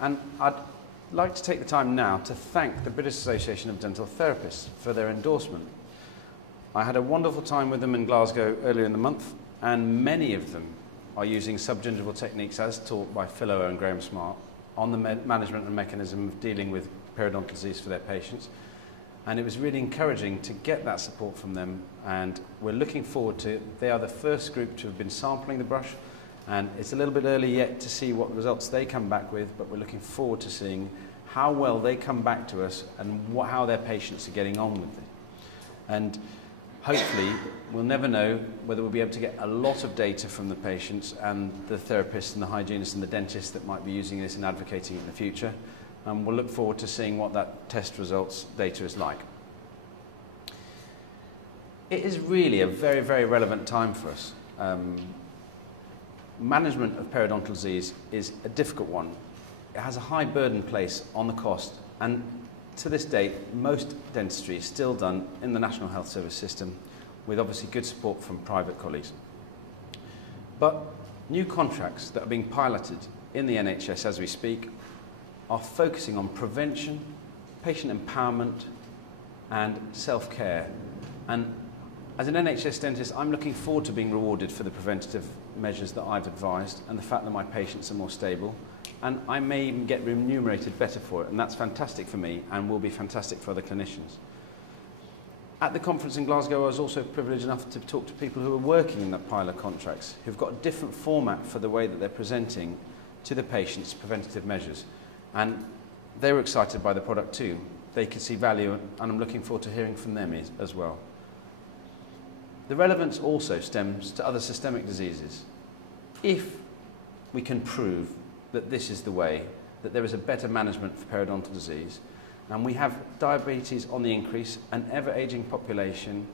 And I'd like to take the time now to thank the British Association of Dental Therapists for their endorsement. I had a wonderful time with them in Glasgow earlier in the month, and many of them are using subgingival techniques as taught by Phil Owen and Graham Smart on the management and mechanism of dealing with periodontal disease for their patients. And it was really encouraging to get that support from them, and we're looking forward to, they are the first group to have been sampling the brush, and it's a little bit early yet to see what results they come back with, but we're looking forward to seeing how well they come back to us and how their patients are getting on with it. And hopefully we'll never know whether we'll be able to get a lot of data from the patients and the therapists and the hygienists and the dentists that might be using this and advocating it in the future. And we'll look forward to seeing what that test results data is like. It is really a very, very relevant time for us. Management of periodontal disease is a difficult one. It has a high burden placed on the cost, and to this date, most dentistry is still done in the National Health Service system, with obviously good support from private colleagues. But new contracts that are being piloted in the NHS as we speak are focusing on prevention, patient empowerment, and self-care. And as an NHS dentist, I'm looking forward to being rewarded for the preventative measures that I've advised and the fact that my patients are more stable. And I may even get remunerated better for it, and that's fantastic for me and will be fantastic for other clinicians. At the conference in Glasgow, I was also privileged enough to talk to people who are working in the pilot contracts, who've got a different format for the way that they're presenting to the patients preventative measures. And they were excited by the product too. They could see value, and I'm looking forward to hearing from them as well. The relevance also stems to other systemic diseases. If we can prove that this is the way, that there is a better management for periodontal disease, and we have diabetes on the increase, an ever-aging population,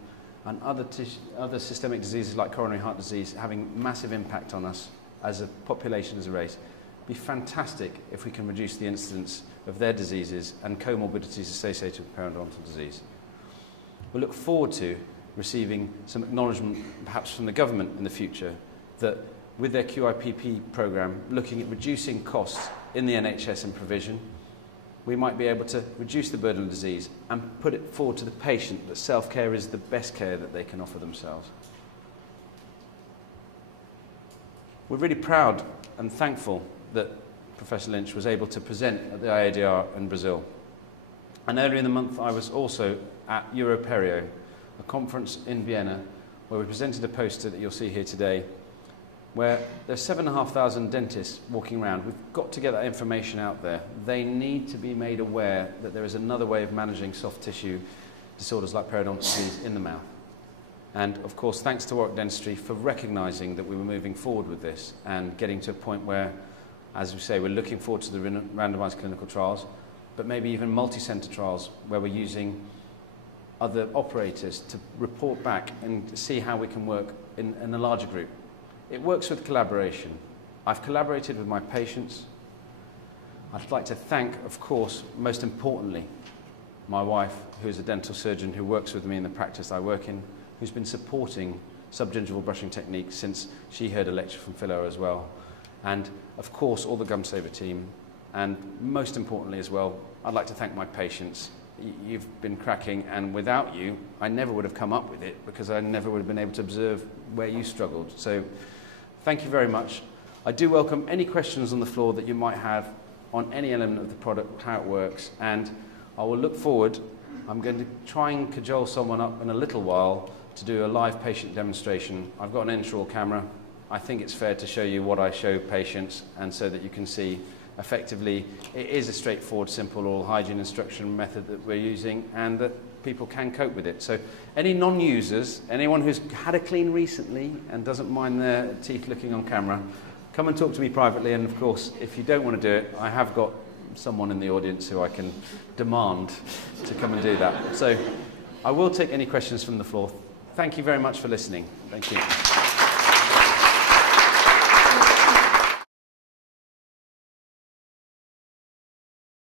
and other systemic diseases like coronary heart disease having massive impact on us as a population, as a race, it'd be fantastic if we can reduce the incidence of their diseases and comorbidities associated with periodontal disease. We look forward to receiving some acknowledgement, perhaps from the government in the future, that with their QIPP programme, looking at reducing costs in the NHS and provision, we might be able to reduce the burden of disease and put it forward to the patient that self-care is the best care that they can offer themselves. We're really proud and thankful that Professor Lynch was able to present at the IADR in Brazil. And earlier in the month, I was also at Europerio, a conference in Vienna, where we presented a poster that you'll see here today, where there's 7,500 dentists walking around. We've got to get that information out there. They need to be made aware that there is another way of managing soft tissue disorders like periodontal disease in the mouth. And of course, thanks to Warwick Dentistry for recognising that we were moving forward with this and getting to a point where, as we say, we're looking forward to the randomised clinical trials, but maybe even multi-centre trials where we're using other operators to report back and see how we can work in a larger group. It works with collaboration. I've collaborated with my patients. I'd like to thank, of course, most importantly, my wife, who is a dental surgeon who works with me in the practice I work in, who's been supporting subgingival brushing techniques since she heard a lecture from Philo as well. And of course, all the Gumsaver team. And most importantly as well, I'd like to thank my patients. You've been cracking, and without you, I never would have come up with it because I never would have been able to observe where you struggled. So thank you very much. I do welcome any questions on the floor that you might have on any element of the product, how it works, and I will look forward. I'm going to try and cajole someone up in a little while to do a live patient demonstration. I've got an intraoral camera. I think it's fair to show you what I show patients, and so that you can see effectively it is a straightforward, simple oral hygiene instruction method that we're using, and that people can cope with it. So any non-users, anyone who's had a clean recently and doesn't mind their teeth looking on camera, come and talk to me privately. And of course, if you don't want to do it, I have got someone in the audience who I can demand to come and do that. So I will take any questions from the floor. Thank you very much for listening. Thank you.